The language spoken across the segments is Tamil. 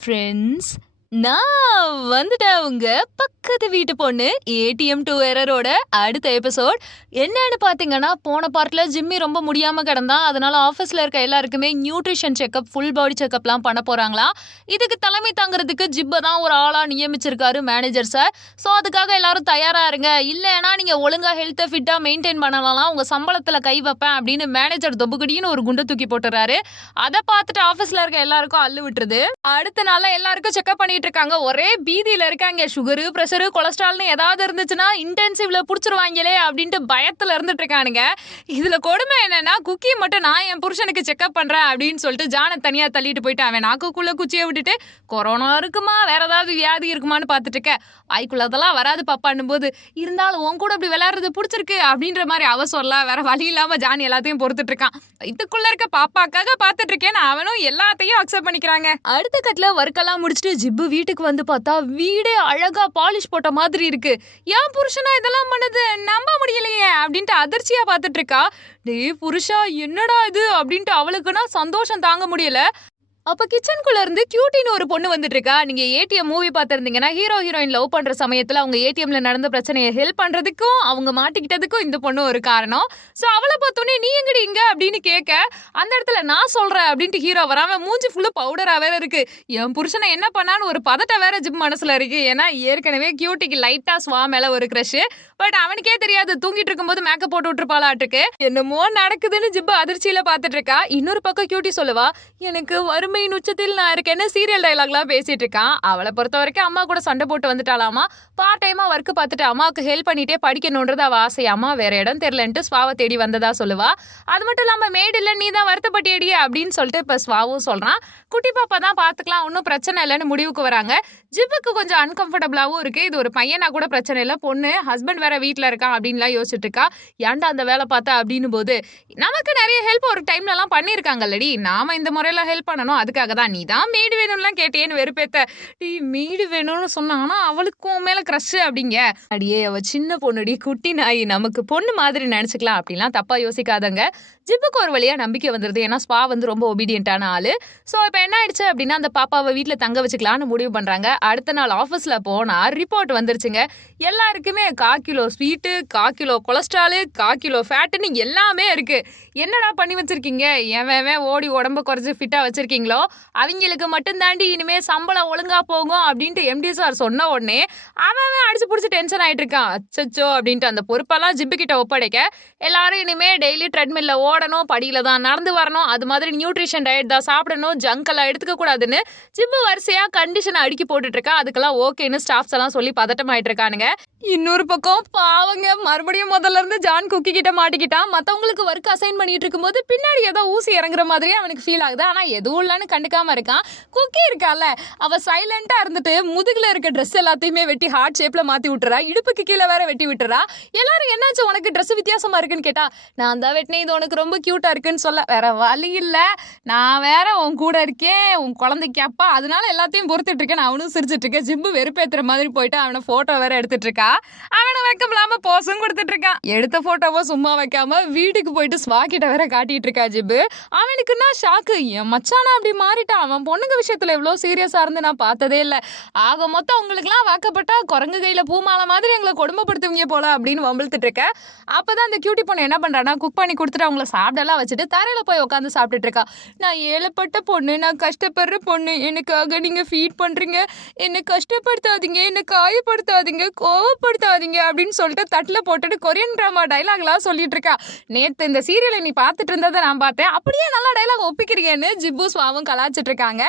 Friends நான் வந்துட்டேன் உங்க பக்கத்து வீட்டு பொண்ணு ஏடிஎம் டூ எரரோட அடுத்த எபிசோட் என்னன்னு பார்த்தீங்கன்னா போன பார்ட்டில் ஜிம்மி ரொம்ப முடியாம கிடந்தான் அதனால ஆஃபீஸில் இருக்க எல்லாருக்குமே நியூட்ரிஷன் செக்அப் ஃபுல் பாடி செக்அப்லாம் பண்ண போகிறாங்களா இதுக்கு தலைமை தாங்கிறதுக்கு ஜிப்பை தான் ஒரு ஆளாக நியமிச்சிருக்காரு மேனேஜர் சார் ஸோ அதுக்காக எல்லாரும் தயாரா இருங்க. இல்லைன்னா நீங்க ஒழுங்காக ஹெல்த்தை ஃபிட்டாக மெயின்டைன் பண்ணலாம் உங்க சம்பளத்தில் கை வைப்பேன் அப்படின்னு மேனேஜர் தொபுகடின்னு ஒரு குண்டை தூக்கி போட்டுறாரு. அதை பார்த்துட்டு ஆஃபீஸில் இருக்க எல்லாருக்கும் அள்ளு விட்டுருது. அடுத்த நாள்ல எல்லாருக்கும் செக்அப் பண்ணிட்டு இருக்காங்க. ஒரே பீதியில இருக்காங்க. சுகரு ப்ரெஷரு கொலஸ்ட்ரால்னு ஏதாவது இருந்துச்சுன்னா இன்டென்சிவ்ல புடிச்சிருவாங்களே அப்படின்ட்டு பயத்துல இருந்துட்டு இருக்கானுங்க. இதுல கொடுமை என்னன்னா குக்கி மட்டும் நான் என் புருஷனுக்கு செக்அப் பண்றேன் அப்படின்னு சொல்லிட்டு ஜானை தனியா தள்ளிட்டு போயிட்டு அவன் நாக்குக்குள்ள குச்சியை விட்டுட்டு கொரோனா இருக்குமா? வேற ஏதாவது வியாதி இருக்குமான்னு பார்த்துட்டு இருக்க. வாய்க்குள்ள அதெல்லாம் வராது பாப்பான்னும் போது இருந்தாலும் உன் கூட அப்படி விளையாடுறது பிடிச்சிருக்கு அப்படின்ற மாதிரி அவ சொல்ல வேற வழி இல்லாம ஜானி எல்லாத்தையும் பொறுத்துட்டு இருக்கான். இதுக்குள்ள இருக்க பாப்பாக்காக பார்த்துட்டு இருக்கேன் அவனும் எல்லாத்தையும் அக்செப்ட் பண்ணிக்கிறாங்க. அடுத்த கட்டில் ஒர்க்கெல்லாம் முடிச்சுட்டு ஜிப்பு வீட்டுக்கு வந்து பார்த்தா வீடே அழகா பாலிஷ் போட்ட மாதிரி இருக்கு. ஏன் புருஷனா இதெல்லாம் பண்ணது? நம்ப முடியலையே அப்படின்ட்டு அதிர்ச்சியா பார்த்துட்டு இருக்கா. டே புருஷா என்னடா இது? அப்படின்ட்டு அவளுக்குன்னா சந்தோஷம் தாங்க முடியல. அப்ப கிச்சனுக்குள்ள இருந்து கியூட்டின்னு ஒரு பொண்ணு வந்துட்டு இருக்கா நீங்க ஏடிஎம் மூவி பார்த்திருந்தீங்கன்னா ஹீரோ ஹீரோயின் லவ் பண்ற சமயத்துல அவங்க ஏடிஎம்ல நடந்த பிரச்சனையை ஹெல்ப் பண்றதுக்கும் அவங்க மாட்டிக்கிட்டதுக்கும் இந்த பொண்ணு ஒரு காரணம். சோ அவளை பார்த்தோன்னே நீ எங்கடி இங்க? அப்படின்னு கேட்க அந்த இடத்துல நான் சொல்றேன் அப்படின்ட்டு ஹீரோ வராம மூஞ்சி ஃபுல்லு பவுடரா வேற இருக்கு. என் புருஷனை என்ன பண்ணான்னு ஒரு பதட்ட வேற ஜிம் மனசுல இருக்கு. ஏன்னா ஏற்கனவே கியூட்டிக்கு லைட்டா ஸ்வா மேல ஒரு க்ரஷ் பட் அவனுக்கே தெரியாது தூங்கிட்டு இருக்கும்போது மேக்கப் போட்டு விட்டுருப்பாளாட்டுக்கு. என்னமோ நடக்குதுன்னு ஜிப்பு அதிர்ச்சியில பாத்துட்டு இருக்கா இன்னொரு பக்கம் கியூட்டி சொல்லுவா எனக்கு வறுமை வறுமையின் உச்சத்தில் நான் இருக்கேன்னு சீரியல் டைலாக்லாம் பேசிட்டு இருக்கான். அவளை பொறுத்த வரைக்கும் அம்மா கூட சண்டை போட்டு வந்துட்டாலாமா பார்ட் டைமா ஒர்க் பார்த்துட்டு அம்மாவுக்கு ஹெல்ப் பண்ணிட்டே படிக்கணுன்றது அவ ஆசையாமா வேற இடம் தெரியலன்ட்டு ஸ்வாவை தேடி வந்ததா சொல்லுவா. அது மட்டும் இல்லாம மேடு இல்ல நீ தான் வருத்தப்பட்டியடி அப்படின்னு சொல்லிட்டு இப்ப ஸ்வாவும் சொல்றான். குட்டி பாப்பா தான் பாத்துக்கலாம் ஒன்றும் பிரச்சனை இல்லைன்னு முடிவுக்கு வராங்க. ஜிப்புக்கு கொஞ்சம் அன்கம்ஃபர்டபுளாகவும் இருக்கு. இது ஒரு பையனா கூட பிரச்சனை இல்லை. பொண்ணு ஹஸ்பண்ட் வேற வீட்டில் இருக்கான் அப்படின்லாம் யோசிச்சுட்டு இருக்கா. ஏன்டா அந்த வேலை பார்த்தா அப்படின்னு போது நமக்கு நிறைய ஹெல்ப் ஒரு டைம்லலாம் பண்ணியிருக்காங்கல்லடி நாம இந்த முறையில ஹெல்ப் பண்ணணும். அதுக்காக தான் நீ தான் மேடு வேணும்லாம் கேட்டேன்னு வெறுப்பேத்த. டீ மேடு வேணும்னு சொன்னாங்கன்னா அவளுக்கும் மேல க்ரஷ் அப்படிங்க. அடியே அவள் சின்ன பொண்ணுடி குட்டி நாய் நமக்கு பொண்ணு மாதிரி நினச்சிக்கலாம் அப்படிலாம் தப்பா யோசிக்காதங்க. ஜிப்புக்கு ஒரு வழியாக நம்பிக்கை வந்துடுது ஏன்னா ஸ்பா வந்து ரொம்ப ஒபீடியண்ட்டான ஆள். ஸோ இப்போ என்ன ஆயிடுச்சு அப்படின்னா அந்த பாப்பாவை வீட்டில் தங்க வச்சுக்கலான்னு முடிவு பண்ணுறாங்க அடுத்த நாள் ஆஃபீஸில் போனால் ரிப்போர்ட் வந்துருச்சுங்க. எல்லாருக்குமே கா கிலோ ஸ்வீட்டு கா கிலோ கொலஸ்ட்ராலு கா கிலோ ஃபேட்டுன்னு எல்லாமே இருக்குது என்னடா பண்ணி வச்சுருக்கீங்க? எவன் ஓடி உடம்ப குறைச்சி ஃபிட்டாக வச்சுருக்கீங்களோ? அவங்களுக்கு மட்டும் தாண்டி இனிமேல் சம்பளம் ஒழுங்காக போகும் அப்படின்ட்டு எம்டி சார் சொன்ன உடனே அவன் அவன் அடிச்சு பிடிச்சி டென்ஷன் ஆகிட்டு இருக்கான். அச்சச்சோ அப்படின்ட்டு அந்த பொறுப்பெல்லாம் ஜிப்பு கிட்ட ஒப்படைக்க எல்லாரும் இனிமே டெய்லி ட்ரெட்மில்ல ஓடணும் படியில தான் நடந்து வரணும். அது மாதிரி நியூட்ரிஷன் டயட் தான் சாப்பிடணும். ஜங்க் எல்லாம் எடுத்துக்க கூடாதுன்னு வரிசையா கண்டிஷனை அடுக்கி போட்டுட்டு இருக்கா அதுக்கெல்லாம் ஓகேன்னு ஸ்டாஃப்ஸ் எல்லாம் சொல்லி பதட்டமாயிட்டு இருக்கானுங்க இன்னொரு பக்கம் பாவங்க மறுபடியும் முதல்ல இருந்து ஜான் குக்கி கிட்ட மாட்டிக்கிட்டான். மத்தவங்களுக்கு ஒர்க் அசைன் பண்ணிட்டு இருக்கும்போது பின்னாடி ஏதோ ஊசி இறங்குற மாதிரியே அவனுக்கு ஃபீல் ஆகுது. ஆனா எதுவும் இல்லைன்னு கண்டுக்காம இருக்கான். குக்கி இருக்கால அவ சைலண்டா இருந்துட்டு முதுகுல இருக்க ட்ரெஸ் எல்லாத்தையுமே வெட்டி ஹார்ட் ஷேப்ல மாத்தி விட்டுறா. இடுப்புக்கு கீழே வேற வெட்டி விட்டுறா. எல்லாரும் என்னாச்சு உனக்கு? ட்ரெஸ் வித்தியாசமா இருக்குன்னு கேட்டா நான் தான் வெட்டினேன் இது உனக்கு ரொம்ப க்யூட்டாக இருக்குன்னு சொல்ல வேற வழி இல்லை. நான் வேற உன் கூட இருக்கேன் உன் குழந்தைக்கு அப்பா. அதனால எல்லாத்தையும் பொறுத்துட்டு இருக்கேன் அவனும் சிரிச்சிட்டு இருக்கேன் ஜிம்பு வெறுப்பேத்துற மாதிரி போயிட்டு அவனை போட்டோ வேற எடுத்துட்டு இருக்கா அவனை வைக்கம் இல்லாம போஸும் கொடுத்துட்டு இருக்கான் எடுத்த போட்டோவை சும்மா வைக்காம வீட்டுக்கு போயிட்டு ஸ்வாக்கிட்ட வேற காட்டிட்டு இருக்கா ஜிப்பு அவனுக்குன்னா ஷாக்கு என் மச்சானா அப்படி மாறிட்டான். அவன் பொண்ணுங்க விஷயத்துல எவ்வளோ சீரியஸா இருந்து நான் பார்த்ததே இல்லை. ஆக மொத்தம் உங்களுக்குலாம் வாக்கப்பட்டா குரங்கு கையில பூமாலை மாதிரி எங்களை கொடுமைப்படுத்துவீங்க போல அப்படின்னு வம்பிழுத்துட்டு இருக்க அப்பதான் அந்த கியூட்டி பொண்ணு என்ன பண்றானா குக் பண்ணி கொடுத்துட்டு அவங்கள சாப்பிடலாம் வச்சுட்டு தரையில் போய் உட்காந்து சாப்பிட்டுட்டு இருக்கா. நான் ஏழப்பட்ட பொண்ணு நான் கஷ்டப்படுற பொண்ணு எனக்காக நீங்கள் ஃபீட் பண்ணுறீங்க என்னை கஷ்டப்படுத்தாதீங்க என்னை காயப்படுத்தாதீங்க கோவப்படுத்தாதீங்க அப்படின்னு சொல்லிட்டு தட்டில் போட்டுட்டு கொரியன் ட்ராமா டைலாக்லாம் சொல்லிட்டு இருக்கா. நேற்று இந்த சீரியலை நீ பார்த்துட்டு இருந்ததை நான் பார்த்தேன். அப்படியே நல்லா டைலாக் ஒப்பிக்கிறீங்கன்னு ஜிப்பு சுவாவும் கலாச்சிட்டு இருக்காங்க.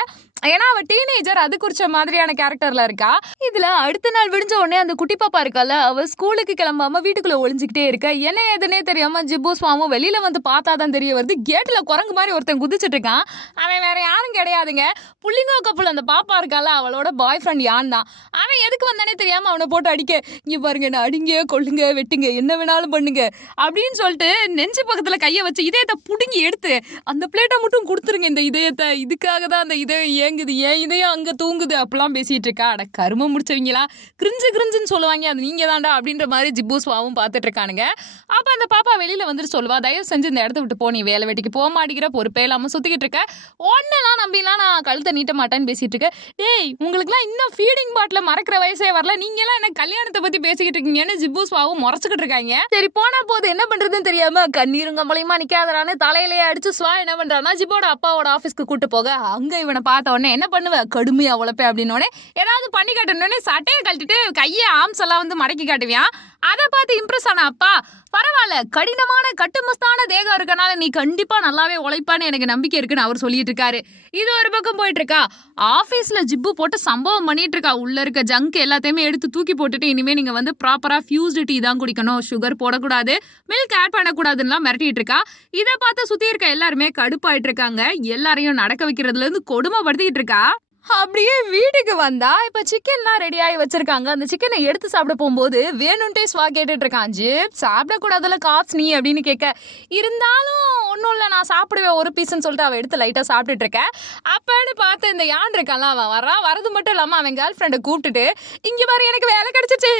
ஏன்னா அவ டீனேஜர் அது குறிச்ச மாதிரியான கேரக்டர்ல இருக்கா. இதுல அடுத்த நாள் விடிஞ்ச உடனே அந்த குட்டி பாப்பா இருக்கால அவ ஸ்கூலுக்கு கிளம்பாம வீட்டுக்குள்ள ஒளிஞ்சுக்கிட்டே இருக்கா. என்ன ஏதுன்னே தெரியாம ஜிப்பு சுவாமும் வெளியில வந்து பார்த்தாதான் தெரிய வருது. கேட்ல குரங்கு மாதிரி ஒருத்தன் குதிச்சிட்டு இருக்கான். அவன் வேற யாரும் கிடையாதுங்க. புள்ளிங்கோ கப்பல் அந்த பாப்பா இருக்கால அவளோட பாய் ஃப்ரெண்ட் யான் தான். அவன் எதுக்கு வந்தானே தெரியாம அவனை போட்டு அடிக்க. இங்க பாருங்க என்ன அடிங்க கொள்ளுங்க வெட்டுங்க என்ன வேணாலும் பண்ணுங்க. அப்படின்னு சொல்லிட்டு நெஞ்சு பக்கத்துல கையை வச்சு இதயத்தை புடுங்கி எடுத்து அந்த பிளேட்டை மட்டும் கொடுத்துருங்க இந்த இதயத்தை. இதுக்காக தான் அந்த இதயம் இயங்குது ஏன் இதயம் அங்கே தூங்குது? அப்படிலாம் பேசிகிட்டு இருக்கா. அட கரும முடிச்சவங்களா? கிரிஞ்சு கிரிஞ்சுன்னு சொல்லுவாங்க. அது நீங்கள் தான்டா அப்படின்ற மாதிரி ஜிப்பு சுவாவும் பார்த்துட்டு இருக்கானுங்க. அப்போ அந்த பாப்பா வெளியில் வந்துட்டு சொல்லுவா தயவு செஞ்சு இந்த இடத்த விட்டு போ. நீ வேலை வெட்டிக்கு போக மாட்டேங்கிற. பொறுப்பே இல்லாமல் சுத்திக்கிட்டு இருக்க. ஒன்றெல்லாம் நம்பிலாம் நான் கழுத்தை நீட்ட மாட்டேன்னு பேசிகிட்டு இருக்கேன். டேய் உங்களுக்குலாம் இன்னும் ஃபீடிங் பாட்டில் மறக்கிற வயசே வரல. நீங்களாம் என்ன கல்யாணத்தை பற்றி பேசிக்கிட்டு இருக்கீங்கன்னு ஜிப்பு சுவாவும் இருக்காங்க. சரி போனால் போது என்ன பண்ணுறதுன்னு தெரியாமல் கண்ணீருங்க மூலியமா நிக்காதரான்னு தலையிலேயே அடிச்சு சுவா என்ன பண்ணுறான்னா ஜிப்போட அப்பாவோட ஆஃபீஸ்க்கு கூப்பிட்டு போக. அங்கே இவனை பார்த்த உடனே என்ன பண்ணுவ? கடுமையா உழைப்பேன் அப்படின்னோடனே ஏதாவது பண்ணி காட்டணுன்னே சட்டையை கழட்டிட்டு கையை ஆம்ஸ் எல்லாம் வந்து மடக்கி காட்டுவியான் அதை பார்த்து இம்ப்ரெஸ் ஆன அப்பா பரவாயில்ல கடினமான கட்டுமஸ்தான தேகம் இருக்கனால நீ கண்டிப்பா நல்லாவே உழைப்பான்னு எனக்கு நம்பிக்கை இருக்குன்னு அவர் சொல்லிட்டு இருக்காரு இது ஒரு பக்கம் போயிட்டு இருக்கா ஆபீஸ்ல ஜிப்பு போட்டு சம்பவம் பண்ணிட்டு இருக்கா உள்ள இருக்க ஜங்க் எல்லாத்தையுமே எடுத்து தூக்கி போட்டுட்டு இனிமே நீங்க வந்து ப்ராப்பரா ஃபியூஸ்டு டீ தான் குடிக்கணும். சுகர் போடக்கூடாது. மில்க் ஆட் பண்ணக்கூடாதுன்னுலாம் மிரட்டிட்டு இருக்கா இதை பார்த்து சுத்தி இருக்க எல்லாருமே கடுப்பாயிட்டு இருக்காங்க எல்லாரையும் நடக்க வைக்கிறதுல இருந்து கொடுமைப்படுத்திட்டு இருக்கா அப்படியே வீட்டுக்கு வந்தா இப்ப சிக்கன்லாம் ரெடி ஆகி வச்சிருக்காங்க. அந்த சிக்கனை எடுத்து சாப்பிட போகும்போது வேணும்ட்டே ஸ்வா கேட்டுட்டு இருக்கான் ஜிப் சாப்பிடக்கூடாதுல காப்ஸ் நீ? அப்படின்னு கேட்க இருந்தாலும் ஒன்றும் இல்லை நான் சாப்பிடுவேன் ஒரு பீஸ்ன்னு சொல்லிட்டு அவள் எடுத்து லைட்டாக சாப்பிட்டுட்டு இருக்கேன் அப்பன்னு பார்த்து இந்த யான் இருக்கான்ல அவன் வரான் வரது மட்டும் இல்லாமல் அவன் கேர்ள் ஃப்ரெண்டை கூப்பிட்டுட்டு இங்கே பாரு எனக்கு வேலை கிடைச்சிச்சு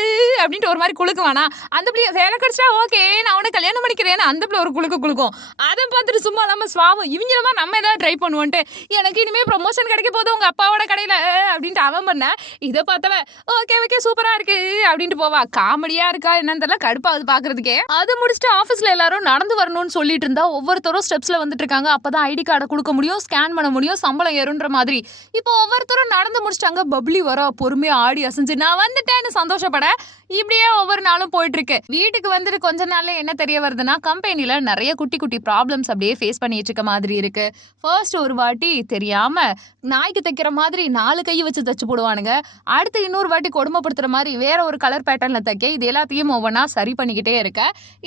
அப்படின்ட்டு ஒரு மாதிரி குலுக்குவானா. அந்த பிள்ளை வேலை கிடைச்சா ஓகே நான் உனக்கு கல்யாணம் பண்ணிக்கிறேன்னு அந்த பிள்ளை ஒரு குலுக்கு குழுக்கும் அதை பார்த்துட்டு சும்மா இல்லாமல் சுவாபம் இவங்க மாதிரி நம்ம ஏதாவது ட்ரை பண்ணுவோன்ட்டு எனக்கு இனிமேல் ப்ரொமோஷன் கிடைக்க போதும் உங்கள் அப்பாவோட கடையில் அப்படின்ட்டு அவன் பண்ண. இதை பார்த்தவன் ஓகே ஓகே சூப்பராக இருக்கு அப்படின்ட்டு போவா. காமெடியாக இருக்கா என்னன்னு தெரியல கடுப்பாகுது பார்க்கறதுக்கே. அது முடிச்சுட்டு ஆஃபீஸில் எல்லாரும் நடந்து வரணும்னு சொல்லிட்டு இருந்தா ஒவ்வொருத்தரும் ஸ்டெப்ஸில் வந்துட்டு இருக்காங்க அப்போ தான் ஐடி கார்டை கொடுக்க முடியும் ஸ்கேன் பண்ண முடியும் சம்பளம் ஏறுன்ற மாதிரி. இப்போ ஒவ்வொருத்தரும் நடந்து முடிச்சிட்டாங்க. பப்ளி வர பொறுமையாக ஆடி அசைஞ்சு நான் வந்துட்டேன்னு சந்தோஷப்பட. இப்படியே ஒவ்வொரு நாளும் போயிட்டு இருக்கு வீட்டுக்கு வந்துட்டு கொஞ்ச நாள்ல என்ன தெரிய வருதுன்னா கம்பெனியில் நிறைய குட்டி குட்டி ப்ராப்ளம்ஸ் அப்படியே ஃபேஸ் பண்ணிட்டு இருக்க மாதிரி இருக்கு. ஃபர்ஸ்ட் ஒரு வாட்டி தெரியாம நாய்க்கு தைக்கிற மாதிரி நாலு கை வச்சு தச்சு போடுவானுங்க. அடுத்து இன்னொரு வாட்டி கொடுமைப்படுத்துற மாதிரி வேற ஒரு கலர் பேட்டர்ன்ல தைக்க இது எல்லாத்தையும் ஒவ்வொன்றா சரி பண்ணிக்கிட்டே இருக்க.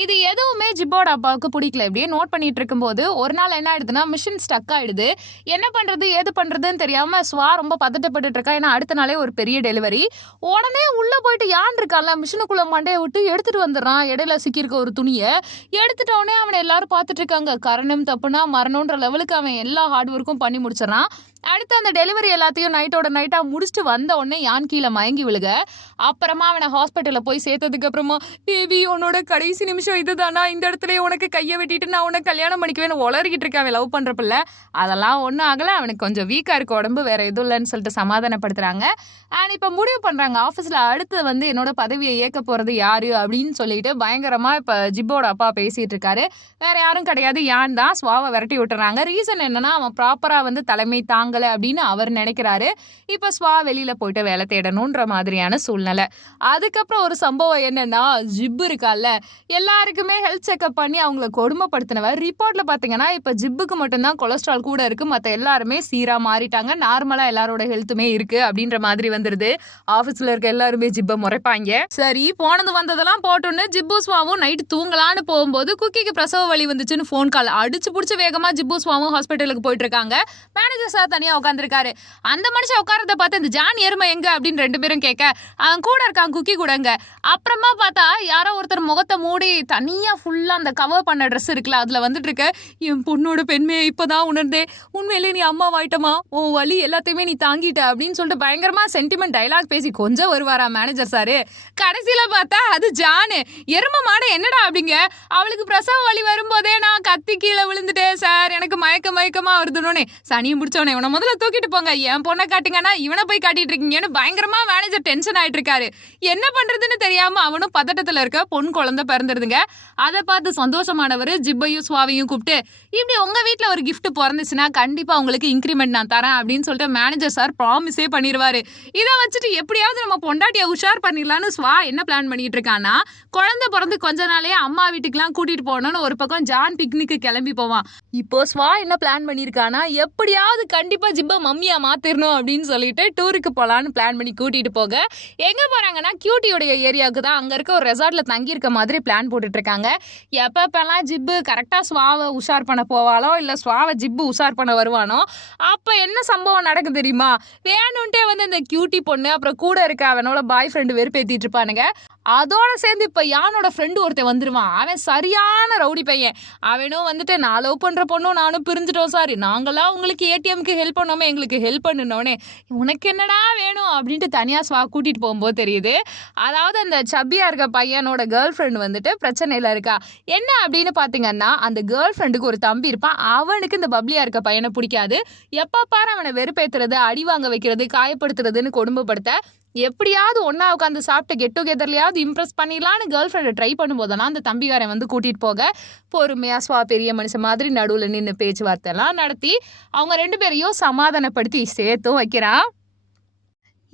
இது எதுவுமே ஜிப்போட அப்பாவுக்கு பிடிக்கல. இப்படியே நோட் பண்ணிட்டு இருக்கும்போது ஒரு நாள் என்ன ஆயிடுதுன்னா மிஷின் ஸ்டக் ஆயிடுது. என்ன பண்றது ஏது பண்றதுன்னு தெரியாம ஸ்வா ரொம்ப பதட்டப்பட்டு இருக்கா. ஏன்னா அடுத்த நாளே ஒரு பெரிய டெலிவரி உடனே உள்ள போயிட்டு யான் இருக்கான்ல மிஷினுக்குள்ள மண்டையை விட்டு எடுத்துட்டு வந்துடுறான். இடையில சிக்கியிருக்க ஒரு துணியை எடுத்துட்டோடனே அவனை எல்லாரும் பார்த்துட்டு இருக்காங்க. கரணம் தப்புனா மரணம்ன்ற லெவலுக்கு அவன் எல்லா ஹார்ட் ஒர்க்கும் பண்ணி முடிச்சிடறான். அடுத்து அந்த டெலிவரி எல்லாத்தையும் நைட்டோட நைட்டாக முடிச்சுட்டு வந்த உடனே யான் கீழே மயங்கி விழுக? அப்புறமா அவனை ஹாஸ்பிட்டலில் போய் சேர்த்ததுக்கு அப்புறமா பேபி உன்னோட கடைசி நிமிஷம் இதுதானா? இந்த இடத்துல உனக்கு கையை வெட்டிட்டு நான் உனக்கு கல்யாணம் பண்ணிக்குவேன்னு உளறிக்கிட்டு இருக்கேன் அவன் லவ் பண்ற பிள்ளை அதெல்லாம் ஒன்றும் ஆகலை. அவனுக்கு கொஞ்சம் வீக்காக இருக்க உடம்பு வேற எதுவும் இல்லைன்னு சொல்லிட்டு சமாதானப்படுத்துறாங்க. அண்ட் இப்போ முடிவு பண்ணுறாங்க ஆஃபீஸில் அடுத்து வந்து என்னோட பதவியை ஏற்க போகிறது யார் அப்படின்னு சொல்லிட்டு பயங்கரமாக இப்போ ஜிப்போட அப்பா பேசிகிட்டு இருக்காரு. வேற யாரும் கிடையாது. யான் தான் ஸ்வாவை விரட்டி விட்டுறாங்க. ரீசன் என்னன்னா அவன் ப்ராப்பராக வந்து தலைமை தாங்க வாங்கலை அப்படின்னு அவர் நினைக்கிறாரு. இப்போ ஸ்வா வெளியில் போயிட்டு வேலை தேடணுன்ற மாதிரியான சூழ்நிலை. அதுக்கப்புறம் ஒரு சம்பவம் என்னன்னா ஜிப்பு இருக்கால எல்லாருக்குமே ஹெல்த் செக்அப் பண்ணி அவங்கள கொடுமைப்படுத்தினவர். ரிப்போர்ட்ல பாத்தீங்கன்னா இப்போ ஜிப்புக்கு மட்டும்தான் கொலஸ்ட்ரால் கூட இருக்கு. மத்த எல்லாருமே சீரா மாறிட்டாங்க. நார்மலா எல்லாரோட ஹெல்த்துமே இருக்கு அப்படின்ற மாதிரி வந்துருது. ஆபீஸ்ல இருக்க எல்லாருமே ஜிப்பை முறைப்பாங்க. சரி போனது வந்ததெல்லாம் போட்டோன்னு ஜிப்பு ஸ்வாவும் நைட்டு தூங்கலான்னு போகும்போது குக்கிக்கு பிரசவ வழி வந்துச்சுன்னு ஃபோன் கால் அடிச்சு பிடிச்சி வேகமா ஜிப்பு ஸ்வாவும் ஹாஸ்பிட்டலுக்கு போயிட்டு இருக்காங்க. மேனேஜர் சார் தனியா உட்காந்துருக்காரு அந்த மனுஷன் உட்காரத பார்த்து இந்த ஜான் எருமை எங்க? அப்படின்னு ரெண்டு பேரும் கேட்க அவன் கூட இருக்கான் குக்கி கூடங்க அப்புறமா பார்த்தா யாரோ ஒருத்தர் முகத்தை மூடி தனியா ஃபுல்லா அந்த கவர் பண்ண ட்ரெஸ் இருக்குல்ல அதுல வந்துட்டு இருக்க என் பொண்ணோட பெண்மையை இப்பதான் உணர்ந்தேன் உண்மையிலே நீ அம்மா வாயிட்டமா உன் வலி எல்லாத்தையுமே நீ தாங்கிட்ட. அப்படின்னு சொல்லிட்டு பயங்கரமா சென்டிமெண்ட் டைலாக் பேசி கொஞ்சம் வருவாரா மேனேஜர் சாரு. கடைசியில பார்த்தா அது ஜானு. எரும மாடு என்னடா அப்படிங்க? அவளுக்கு பிரசவ வலி வரும்போதே நான் கத்தி கீழே விழுந்துட்டேன் சார். எனக்கு மயக்க மயக்கமா வருதுனோனே சனியும் பிடிச்சவனே இவனை முதல்ல தூக்கிட்டு போங்க. என் பொண்ணை காட்டுங்கன்னா இவனை போய் காட்டிட்டு இருக்கீங்கன்னு பயங்கரமா மேனேஜர் டென்ஷன் ஆயிட்டு இருக்காரு. என்ன பண்றதுன்னு தெரியாம அவனும் பதட்டத்துல இருக்க பொன் குழந்தை பிறந்துருதுங்க. அதை பார்த்து சந்தோஷமானவர் ஜிப்பையும் சுவாவையும் கூப்பிட்டு இப்படி உங்க வீட்டுல ஒரு கிஃப்ட் பிறந்துச்சுன்னா கண்டிப்பா உங்களுக்கு இன்க்ரிமெண்ட் நான் தரேன் அப்படின்னு சொல்லிட்டு மேனேஜர் சார் ப்ராமிஸே பண்ணிடுவாரு இதை வச்சுட்டு எப்படியாவது நம்ம பொண்டாட்டியை உஷார் பண்ணிடலான்னு ஸ்வா என்ன பிளான் பண்ணிட்டு இருக்கான்னா குழந்தை பிறந்து கொஞ்ச நாளே அம்மா வீட்டுக்குலாம் கூட்டிட்டு போனோம்னு ஒரு பக்கம் ஜான் பிக்னிக்கு கிளம்பி போவான். இப்போ ஸ்வா என்ன பிளான் பண்ணியிருக்கானா எப்படியாவது கண்டிப்பா ஜிப்பை மம்மியா மாத்திரணும் அப்படின்னு சொல்லிட்டு டூருக்கு போகலான்னு பிளான் பண்ணி கூட்டிட்டு போக. எங்க போறாங்கன்னா கியூட்டியோடைய ஏரியாவுக்கு தான். அங்க இருக்க ஒரு ரெசார்ட்ல தங்கி இருக்க மாதிரி பிளான் போட்டுட்டு இருக்காங்க எப்பப்பெல்லாம் ஜிப்பு கரெக்டா சுவாவை உஷார் பண்ண போவாளோ இல்ல ஸ்வாவை ஜிப்பு உஷார் பண்ண வருவானோ அப்ப என்ன சம்பவம் நடக்கு தெரியுமா? வேணும்ட்டே வந்து இந்த கியூட்டி பொண்ணு அப்புறம் கூட இருக்க அவனோட பாய் ஃப்ரெண்டு வெறுப்பேத்திட்டு இருப்பானுங்க. அதோட சேர்ந்து இப்போ யானோட ஃப்ரெண்டு ஒருத்தன் வந்துடுவான் அவன் சரியான ரவுடி பையன். அவனும் வந்துட்டு நான் லவ் பண்ணுற பொண்ணும் நானும் பிரிஞ்சிட்டோம் சாரி நாங்களாம் உங்களுக்கு ஏடிஎம்க்கு ஹெல்ப் பண்ணோமே எங்களுக்கு ஹெல்ப் பண்ணுனோடனே உனக்கு என்னடா வேணும்? அப்படின்ட்டு தனியாக ஸ்வா கூட்டிகிட்டு போகும்போது தெரியுது. அதாவது அந்த சப்பியாக இருக்க பையனோட கேர்ள் ஃப்ரெண்டு வந்துட்டு பிரச்சனையில் இருக்கா. என்ன அப்படின்னு பார்த்தீங்கன்னா அந்த கேர்ள் ஃப்ரெண்டுக்கு ஒரு தம்பி இருப்பான். அவனுக்கு இந்த பப்ளியாக இருக்க பையனை பிடிக்காது. எப்போ பாரு அவனை வெறுப்பேற்றுறது அடி வாங்க வைக்கிறது காயப்படுத்துறதுன்னு கொடுமைப்படுத்த எப்படியாவது ஒன்றா உட்காந்து சாப்பிட்டு கெட் டுகெதர்லையாவது இம்ப்ரெஸ் பண்ணிடலான்னு கேர்ள் ஃப்ரெண்டை ட்ரை பண்ணும்போதெல்லாம் அந்த தம்பிகாரன் வந்து கூட்டிகிட்டு போக பொறுமையாக ஸ்வா பெரிய மனுஷன் மாதிரி நடுவில் நின்று பேச்சுவார்த்தைலாம் நடத்தி அவங்க ரெண்டு பேரையும் சமாதானப்படுத்தி சேர்த்தும் வைக்கிறான்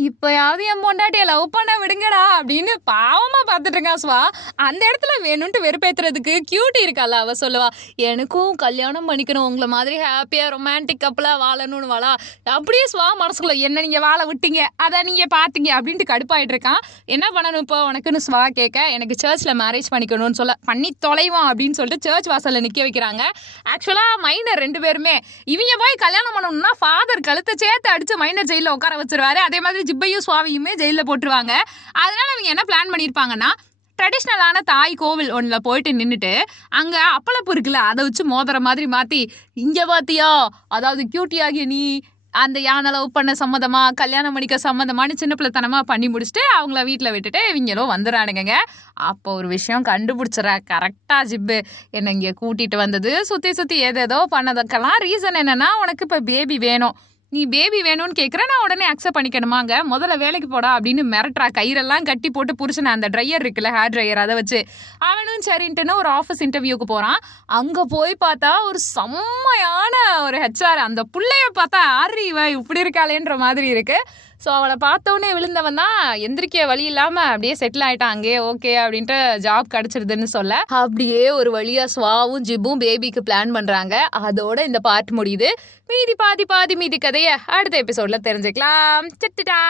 இப்பயாவது என் பொண்டாட்டியை லவ் பண்ண விடுங்கடா அப்படின்னு பாவமாக பார்த்துட்டு இருக்கான் ஸ்வா அந்த இடத்துல வேணும்ட்டு வெறுப்பேத்துறதுக்கு கியூட்டி இருக்கால அவ சொல்லுவா. எனக்கும் கல்யாணம் பண்ணிக்கணும். உங்களை மாதிரி ஹாப்பியாக ரொமான்டிக் கப்பலாக வாழணும்னு வாழா அப்படியே சுவா மனசுக்குள்ள என்ன நீங்கள் வாழ விட்டீங்க? அதை நீங்கள் பார்த்தீங்க அப்படின்ட்டு கடுப்பாயிட்டு இருக்கான் என்ன பண்ணணும் இப்போ? உனக்குன்னு சுவா கேட்க எனக்கு சர்ச்சில் மேரேஜ் பண்ணிக்கணும்னு சொல்ல பண்ணி தொலைவான். அப்படின்னு சொல்லிட்டு சர்ச் வாசலில் நிற்க வைக்கிறாங்க. ஆக்சுவலாக மைனர் ரெண்டு பேருமே. இவங்க போய் கல்யாணம் பண்ணணும்னா ஃபாதர் கழுத்தை சேர்த்து அடிச்சு மைனர் ஜெயிலில் உட்கார வச்சிருவாரு. அதே மாதிரி ஜிப்பையும் சுவாவியுமே ஜெயிலில் போட்டுருவாங்க. அதனால் இவங்க என்ன பிளான் பண்ணியிருப்பாங்கன்னா ட்ரெடிஷ்னலான தாய் கோவில் ஒன்றில் போயிட்டு நின்றுட்டு அங்கே அப்பளப்பு இருக்குல்ல அதை வச்சு மோதிர மாதிரி மாற்றி இங்கே பார்த்தியா அதாவது கியூட்டியாகிய நீ அந்த யானை லவ் பண்ண சம்மந்தமா கல்யாணம் பண்ணிக்க சம்மந்தமானு சின்ன பிள்ளைத்தனமாக பண்ணி முடிச்சுட்டு அவங்கள வீட்டில் விட்டுட்டு இவங்களும் வந்துடுறானுங்க அப்போ ஒரு விஷயம் கண்டுபிடிச்சிடறா. கரெக்டாக ஜிப்பு. என்னை இங்கே கூட்டிகிட்டு வந்தது. சுற்றி சுற்றி ஏதேதோ பண்ணதுக்கெல்லாம் ரீசன் என்னென்னா உனக்கு இப்போ பேபி வேணும். நீ பேபி வேணும்னு கேட்குற நான் உடனே அக்செப்ட் பண்ணிக்கணுமாங்க. முதல்ல வேலைக்கு போடா அப்படின்னு மிரட்டுறா. கயிறெல்லாம் கட்டி போட்டு புருஷனை அந்த ட்ரையர் இருக்குல்ல ஹேர் ட்ரையர் அதை வச்சு. அவனும் சரின்ட்டுன்னு ஒரு ஆஃபீஸ் இன்டர்வியூக்கு போகிறான் அங்கே போய் பார்த்தா ஒரு செம்மையான ஒரு ஹெச்ஆர் அந்த பிள்ளைய பார்த்தா ஆறு இவ இப்படி இருக்காளேன்ற மாதிரி இருக்குது ஸோ அவனை பார்த்தோன்னே விழுந்தவன் தான் எந்திரிக்க வழி இல்லாமல் அப்படியே செட்டில் ஆயிட்டான். அங்கேயே ஓகே அப்படின்ட்டு ஜாப் கிடச்சிருதுன்னு சொல்ல. அப்படியே ஒரு வழியாக ஸ்வாவும் ஜிப்பும் பேபிக்கு பிளான் பண்ணுறாங்க அதோட இந்த பார்ட் முடியுது. மீதி பாதி பாதி மீதி கதையை அடுத்த எபிசோடில் தெரிஞ்சுக்கலாம். சிட்டுடா!